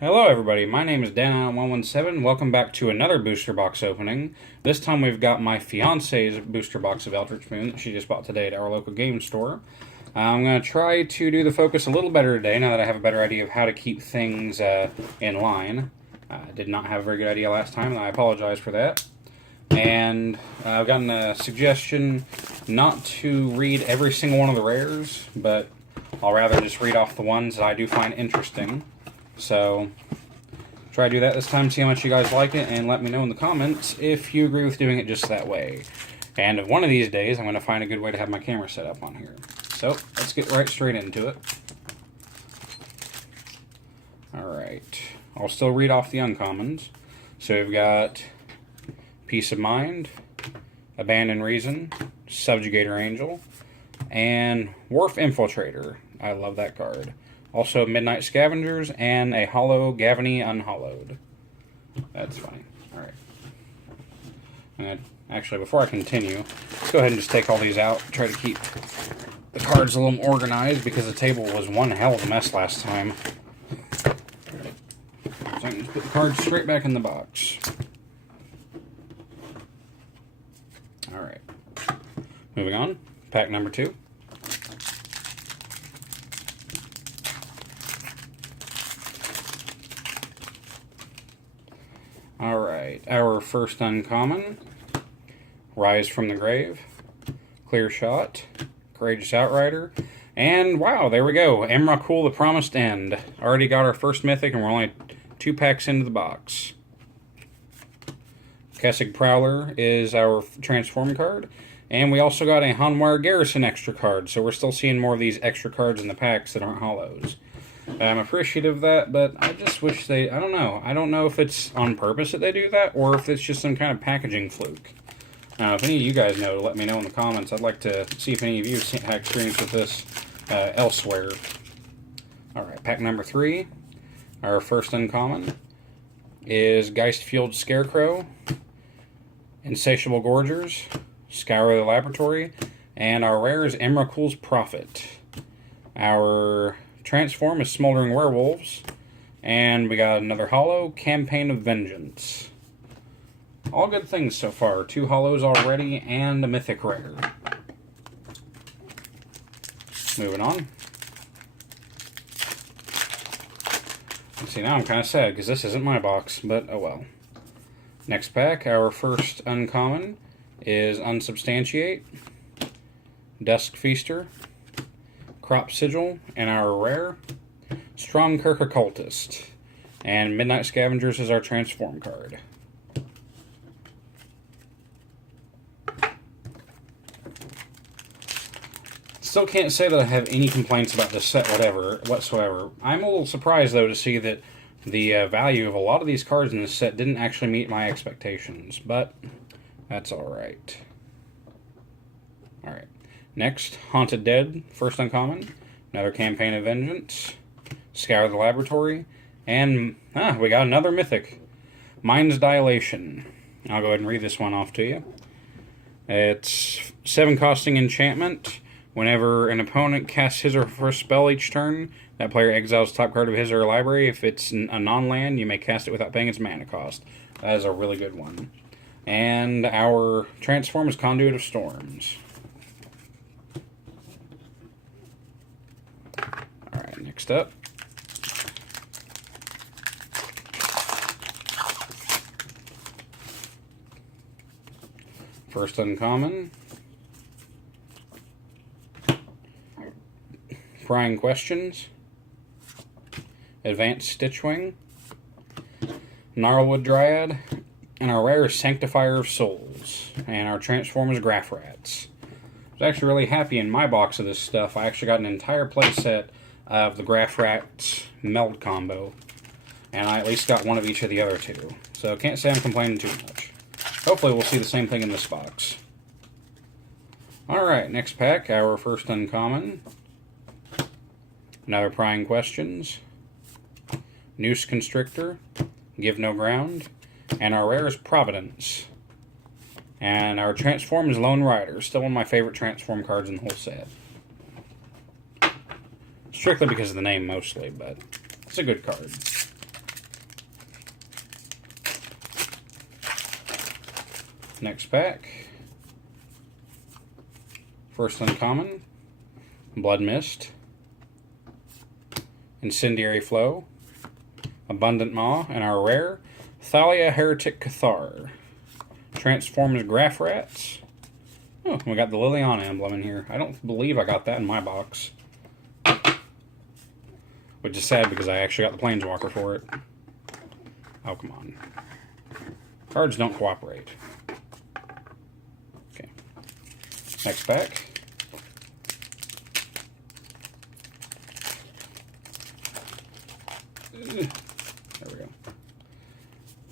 Hello everybody, my name is Dan117. Welcome back to another booster box opening. This time we've got my fiance's booster box of Eldritch Moon that she just bought today at our local game store. I'm going to try to do the focus a little better today now that I have a better idea of how to keep things in line. I did not have a very good idea last time, and I apologize for that. And I've gotten a suggestion not to read every single one of the rares, but I'll rather just read off the ones that I do find interesting. So, try to do that this time, see how much you guys like it, and let me know in the comments if you agree with doing it just that way. And one of these days, I'm going to find a good way to have my camera set up on here. So, let's get right straight into it. Alright, I'll still read off the uncommons. So we've got Peace of Mind, Abandon Reason, Subjugator Angel, and Wharf Infiltrator. I love that card. Also, Midnight Scavengers, and a Hollow Gavany Unhollowed. That's funny. Alright. Actually, before I continue, let's go ahead and just take all these out. Try to keep the cards a little more organized, because the table was one hell of a mess last time. So I can just put the cards straight back in the box. Alright. Moving on. Pack number 2. Alright, our first uncommon, Rise from the Grave, Clear Shot, Courageous Outrider, and wow, there we go, Emrakul the Promised End. Already got our first mythic, and we're only 2 packs into the box. Kessig Prowler is our transform card, and we also got a Hanwire Garrison extra card, so we're still seeing more of these extra cards in the packs that aren't hollows. I'm appreciative of that, but I just wish they... I don't know. I don't know if it's on purpose that they do that, or if it's just some kind of packaging fluke. If any of you guys know, let me know in the comments. I'd like to see if any of you have experience with this elsewhere. Alright, pack number 3. Our first uncommon is Geistfield Scarecrow, Insatiable Gorgers, Scour the Laboratory, and our rare is Emrakul's Prophet. Our transform is Smoldering Werewolves, and we got another hollow, Campaign of Vengeance. All good things so far. 2 hollows already, and a mythic rare. Moving on. See, now I'm kind of sad, because this isn't my box, but oh well. Next pack, our first uncommon is Unsubstantiate, Dusk Feaster, Crop Sigil, and our rare, Stromkirk Occultist. And Midnight Scavengers is our transform card. Still can't say that I have any complaints about this set whatsoever. I'm a little surprised, though, to see that the value of a lot of these cards in this set didn't actually meet my expectations, but that's alright. Alright. Next, Haunted Dead, first uncommon, another Campaign of Vengeance, Scour the Laboratory, and we got another mythic, Mind's Dilation. I'll go ahead and read this one off to you. It's 7 costing enchantment. Whenever an opponent casts his or her first spell each turn, that player exiles the top card of his or her library. If it's a non-land, you may cast it without paying its mana cost. That is a really good one. And our transform is Conduit of Storms. Alright, next up. First uncommon. Prying Questions. Advanced Stitchwing. Gnarlwood Dryad. And our rare is Sanctifier of Souls. And our transform is Graph Rats. I was actually really happy in my box of this stuff. I actually got an entire playset of the Graph Rats meld combo. And I at least got one of each of the other 2. So can't say I'm complaining too much. Hopefully we'll see the same thing in this box. Alright, next pack, our first uncommon. Another Prying Questions. Noose Constrictor. Give No Ground. And our rare is Providence. And our transform is Lone Rider. Still one of my favorite transform cards in the whole set. Strictly because of the name mostly, but it's a good card. Next pack. First uncommon, Blood Mist, Incendiary Flow, Abundant Maw, and our rare, Thalia Heretic Cathar. Transforms Graph Rats. Oh, we got the Liliana emblem in here. I don't believe I got that in my box. Which is sad because I actually got the Planeswalker for it. Oh, come on. Cards don't cooperate. Okay. Next pack. There we go.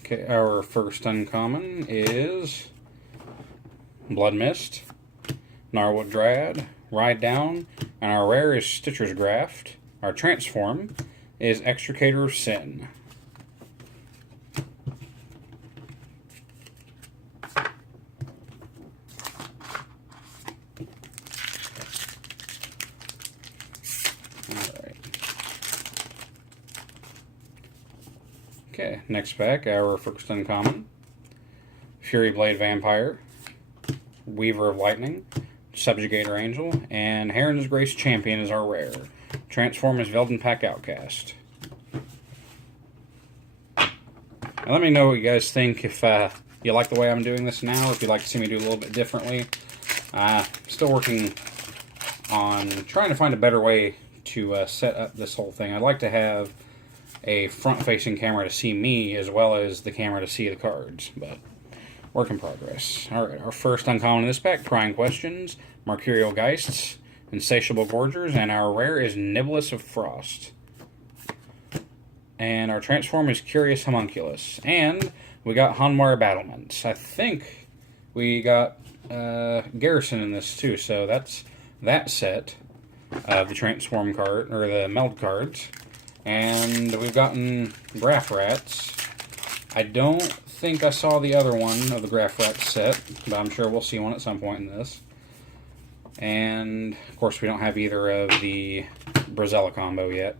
Okay, our first uncommon is Blood Mist, Gnarlwood Dryad, Ride Down, and our rare is Stitcher's Graft. Our transform is Extricator of Sin. Alright. Okay, next pack, our first uncommon. Fury Blade Vampire, Weaver of Lightning, Subjugator Angel, and Heron's Grace Champion is our rare. Transform as Velden Pack Outcast. Now let me know what you guys think, if you like the way I'm doing this now, or if you'd like to see me do a little bit differently. Still working on trying to find a better way to set up this whole thing. I'd like to have a front-facing camera to see me, as well as the camera to see the cards, but work in progress. Alright, our first uncommon in this pack, Prying Questions, Mercurial Geists, Insatiable Gorgers, and our rare is Nibelus of Frost. And our transform is Curious Homunculus. And we got Hanwire Battlements. I think we got Garrison in this too, so that's that set of the transform card, or the meld cards. And we've gotten Graph Rats. I don't think I saw the other one of the Graph Rats set, but I'm sure we'll see one at some point in this. And, of course, we don't have either of the Brazella combo yet.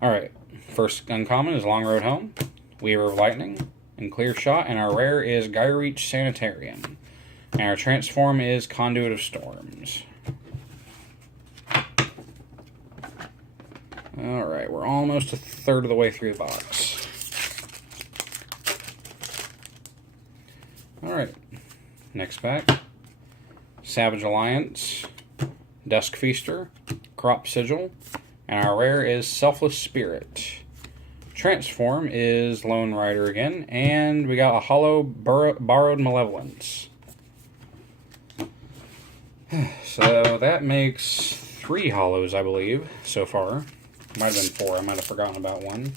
Alright, first uncommon is Long Road Home, Weaver of Lightning, and Clear Shot, and our rare is Gyreach Sanitarium. And our transform is Conduit of Storms. Alright, we're almost a third of the way through the box. Alright, next pack. Savage Alliance, Dusk Feaster, Crop Sigil, and our rare is Selfless Spirit. Transform is Lone Rider again, and we got a Hollow Borrowed Malevolence. So that makes 3 hollows, I believe, so far. Might have been 4, I might have forgotten about one.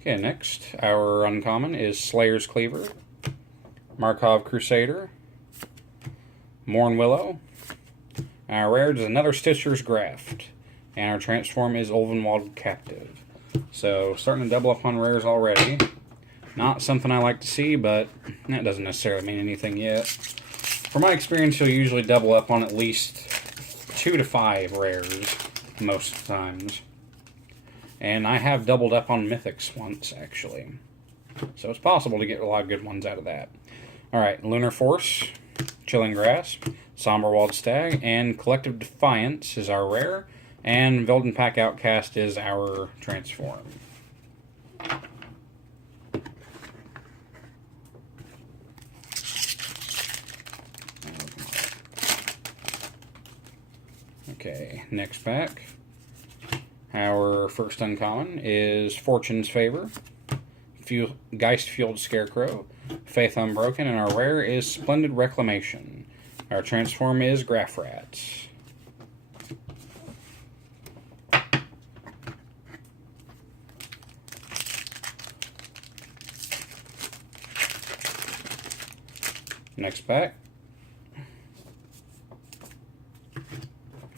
Okay, next, our uncommon is Slayer's Cleaver, Markov Crusader, Morn Willow, and our rare is another Stitcher's Graft, and our transform is Ulvenwald Captive. So, starting to double up on rares already. Not something I like to see, but that doesn't necessarily mean anything yet. From my experience, you'll usually double up on at least 2 to 5 rares most times. And I have doubled up on Mythics once, actually. So it's possible to get a lot of good ones out of that. Alright, Lunar Force, Chilling Grasp, Somberwald Stag, and Collective Defiance is our rare, and Velden Pack Outcast is our transform. Okay, next pack. Our first uncommon is Fortune's Favor, Geist-Fueled Scarecrow, Faith Unbroken, and our rare is Splendid Reclamation. Our transform is Graph Rats. Next pack.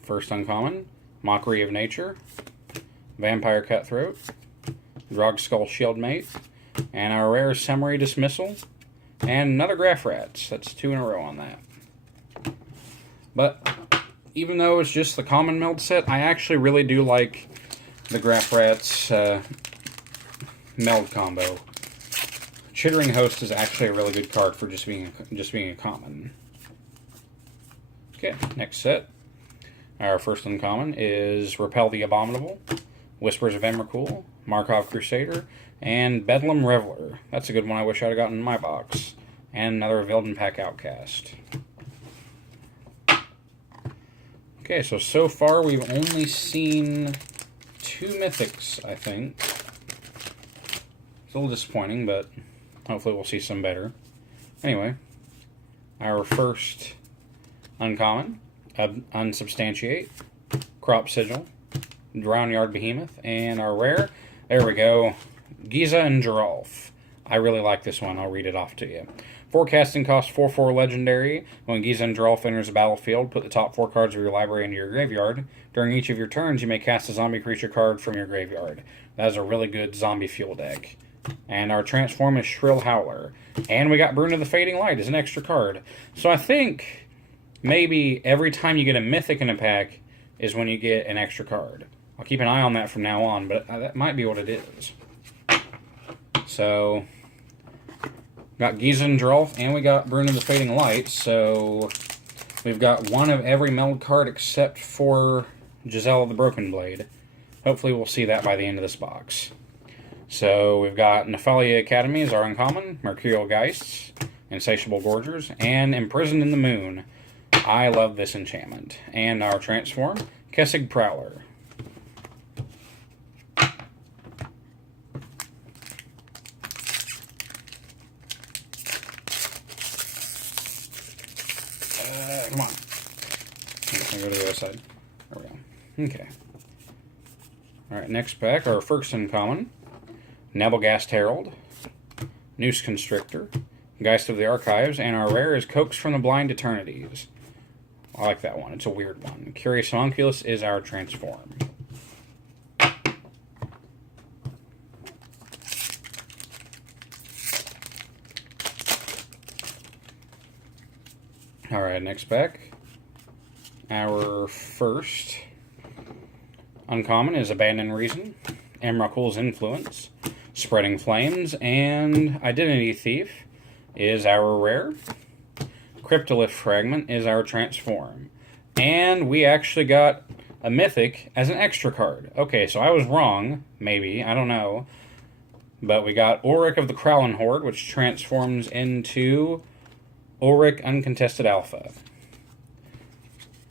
First uncommon, Mockery of Nature, Vampire Cutthroat, Drogskull Shieldmate, and our rare Summary Dismissal, and another Graph Rats. That's 2 in a row on that. But even though it's just the common meld set, I actually really do like the Graph Rats meld combo. Chittering Host is actually a really good card for just being a common. Okay, next set. Our first uncommon is Repel the Abominable, Whispers of Emrakul, Markov Crusader, and Bedlam Reveler. That's a good one I wish I'd have gotten in my box. And another Vilden Pack Outcast. Okay, so far we've only seen 2 mythics, I think. It's a little disappointing, but hopefully we'll see some better. Anyway, our first uncommon, Unsubstantiate, Crop Sigil, Drownyard Behemoth, and our rare, there we go, Giza and Geralf. I really like this one. I'll read it off to you. Forecasting cost 4/4 legendary. When Giza and Geralf enters the battlefield, put the top 4 cards of your library into your graveyard. During each of your turns, you may cast a zombie creature card from your graveyard. That is a really good zombie fuel deck. And our transform is Shrill Howler. And we got Brune of the Fading Light as an extra card. So I think maybe every time you get a mythic in a pack is when you get an extra card. I'll keep an eye on that from now on, but that might be what it is. So, got Giza and Geralf, and we got Brune of the Fading Light, so we've got one of every meld card except for Giselle of the Broken Blade. Hopefully we'll see that by the end of this box. So we've got Nephalia Academy as our uncommon, Mercurial Geists, Insatiable Gorgers, and Imprisoned in the Moon. I love this enchantment. And our transform, Kessig Prowler. Come on. I'm going to go to the other side. There we go. Okay. Alright, next pack, our first uncommon, Nabelgast Herald, Noose Constrictor, Geist of the Archives, and our rare is Coax from the Blind Eternities. I like that one. It's a weird one. Curious Homunculus is our transform. Alright, next pack. Our first uncommon is Abandon Reason, Emrakul's Influence, Spreading Flames, and Identity Thief is our rare. Cryptolith Fragment is our transform. And we actually got a mythic as an extra card. Okay, so I was wrong, maybe, I don't know. But we got Ulrich of the Crowlin Horde, which transforms into Ulrich Uncontested Alpha.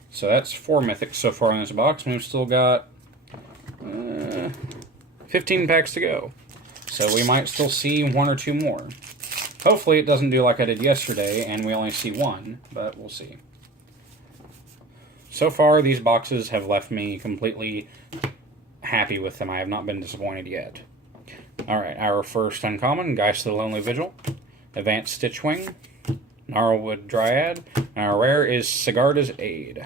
So that's 4 mythics so far in this box, and we've still got 15 packs to go. So we might still see 1 or 2 more. Hopefully it doesn't do like I did yesterday, and we only see 1, but we'll see. So far, these boxes have left me completely happy with them. I have not been disappointed yet. Alright, our first uncommon, Geist of the Lonely Vigil, Advanced Stitchwing, Gnarlwood Dryad, and our rare is Sigarda's Aid.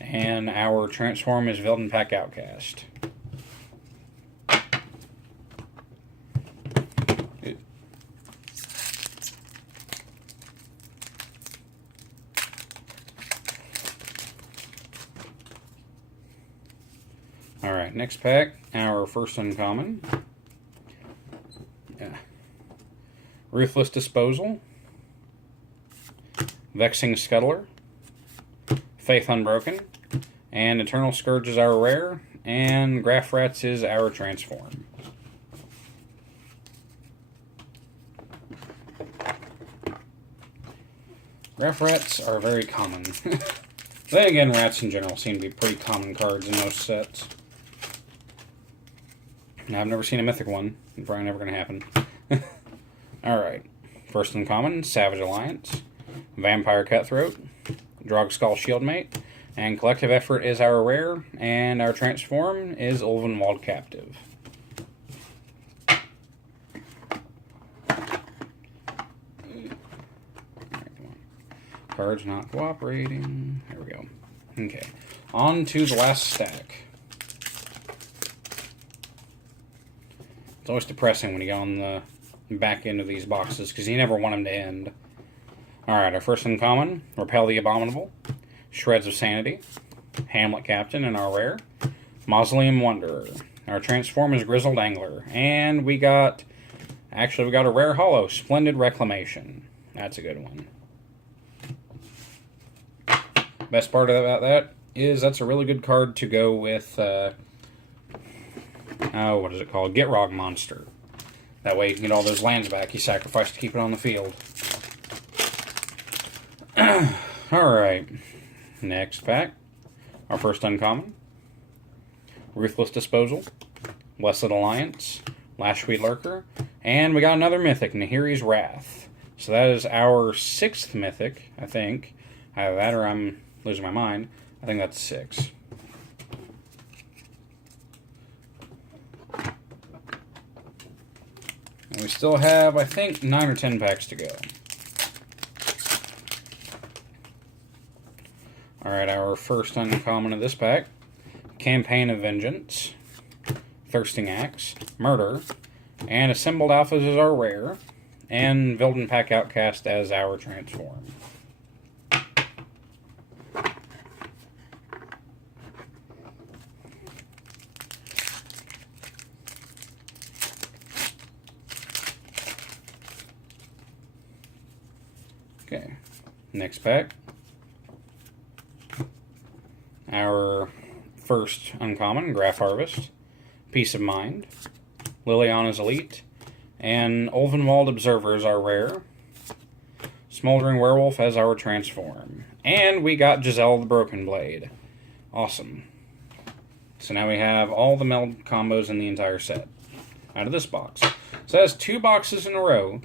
And our transform is Vilden Pack Outcast. Alright, next pack, our first uncommon. Ruthless Disposal, Vexing Scuttler, Faith Unbroken, and Eternal Scourge is our rare, and Graph Rats is our transform. Graph Rats are very common. Then again, rats in general seem to be pretty common cards in most sets. Now, I've never seen a mythic one. It's probably never going to happen. Alright. First uncommon, Savage Alliance, Vampire Cutthroat, Drogskull Shieldmate, and Collective Effort is our rare, and our transform is Ulvenwald Captive. Cards not cooperating. There we go. Okay. On to the last stack. It's always depressing when you go on the back end of these boxes, because you never want them to end. Alright, our first uncommon, Repel the Abominable, Shreds of Sanity, Hamlet Captain, and our rare, Mausoleum Wanderer. Our Transform is Grizzled Angler. And we got a rare holo, Splendid Reclamation. That's a good one. Best part about that is that's a really good card to go with, what is it called? Gitrog Monster. That way you can get all those lands back you sacrificed to keep it on the field. Alright. Next pack. Our first uncommon. Ruthless Disposal. Blessed Alliance. Lashweed Lurker. And we got another mythic, Nahiri's Wrath. So that is our 6th mythic, I think. Either that or I'm losing my mind. I think that's 6. And we still have, I think, 9 or 10 packs to go. Alright, our first uncommon of this pack. Campaign of Vengeance. Thirsting Axe. Murder. And Assembled Alphas is our rare. And Vilden Pack Outcast as our Transform. Okay, next pack. Our first uncommon, Graph Harvest, Peace of Mind, Liliana's Elite, and Ulvenwald Observer is our rare. Smoldering Werewolf as our Transform. And we got Giselle the Broken Blade. Awesome. So now we have all the meld combos in the entire set out of this box. So that's 2 boxes in a row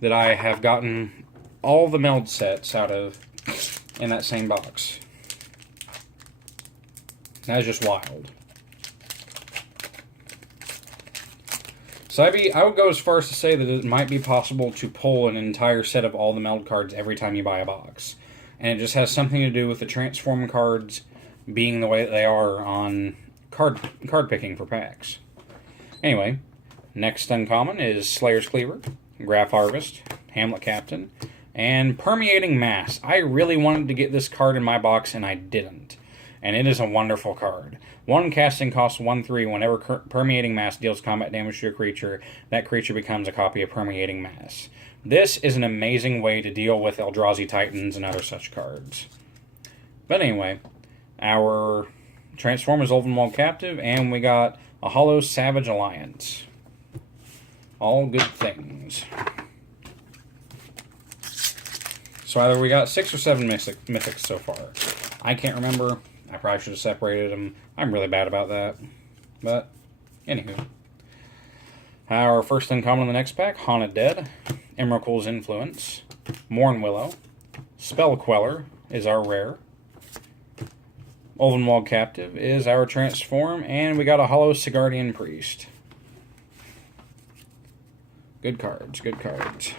that I have gotten all the meld sets out of in that same box. That is just wild. So I would go as far as to say that it might be possible to pull an entire set of all the meld cards every time you buy a box. And it just has something to do with the Transform cards being the way that they are on card picking for packs. Anyway, next uncommon is Slayer's Cleaver, Graph Harvest, Hamlet Captain, and Permeating Mass. I really wanted to get this card in my box, and I didn't. And it is a wonderful card. 1 casting costs 1/3. Whenever Permeating Mass deals combat damage to a creature, that creature becomes a copy of Permeating Mass. This is an amazing way to deal with Eldrazi Titans and other such cards. But anyway, our Transform is Ulvenwald Captive, and we got a Hollow Savage Alliance. All good things. So either we got 6 or 7 mythics so far. I can't remember. I probably should have separated them. I'm really bad about that. But, anywho. Our first uncommon in the next pack, Haunted Dead, Emrakul's Influence, Mourn Willow, Spell Queller is our rare, Ulvenwald Captive is our Transform, and we got a Hollow Sigardian Priest. Good cards, good cards.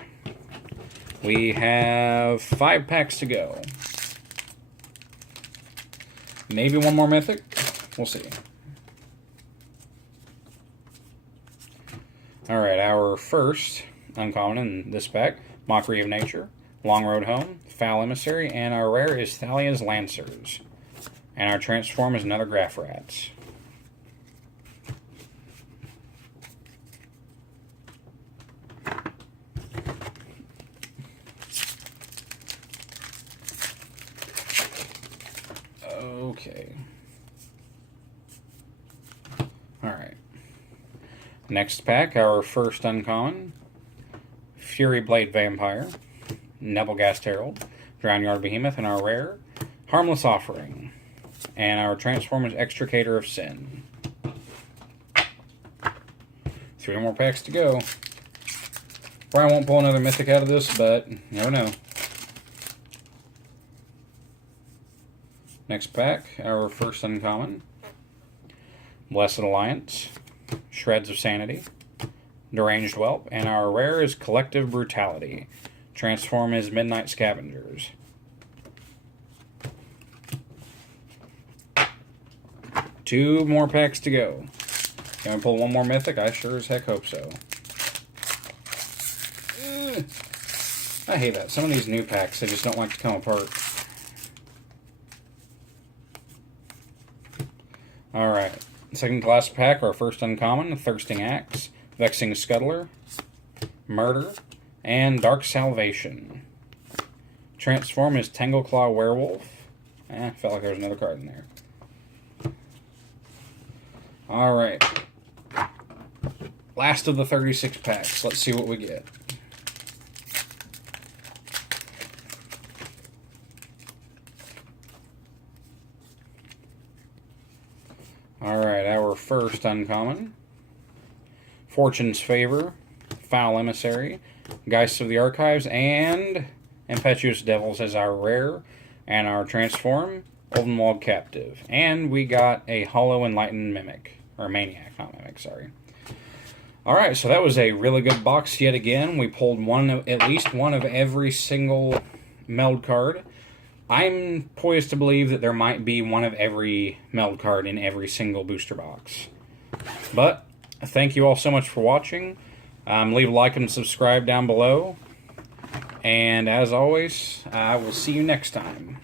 We have 5 packs to go. Maybe one more mythic. We'll see. Alright, our first uncommon in this pack, Mockery of Nature, Long Road Home, Foul Emissary, and our rare is Thalia's Lancers. And our Transform is another Graph Rats. Okay. Alright. Next pack, our first uncommon. Fury Blade Vampire. Nebelgast Herald. Drownyard Behemoth, and our rare. Harmless Offering. And our Transform is Extricator of Sin. 3 more packs to go. Probably won't pull another mythic out of this, but you never know. Next pack, our first uncommon. Blessed Alliance, Shreds of Sanity, Deranged Whelp, and our rare is Collective Brutality. Transform is Midnight Scavengers. 2 more packs to go. Can we pull one more mythic? I sure as heck hope so. I hate that. Some of these new packs, they just don't like to come apart. Alright. Second class pack, our first uncommon, Thirsting Axe, Vexing Scuttler, Murder, and Dark Salvation. Transform is Tangleclaw Werewolf. Felt like there was another card in there. Alright. Last of the 36 packs. Let's see what we get. Alright, our first uncommon. Fortune's Favor, Foul Emissary, Geist of the Archives, and Impetuous Devils as our rare, and our transform, Oldenwald Captive. And we got a Hollow Enlightened Mimic, or Maniac, not Mimic, sorry. Alright, so that was a really good box yet again. We pulled at least one of every single meld card. I'm poised to believe that there might be one of every meld card in every single booster box. But, thank you all so much for watching. Leave a like and subscribe down below. And as always, I will see you next time.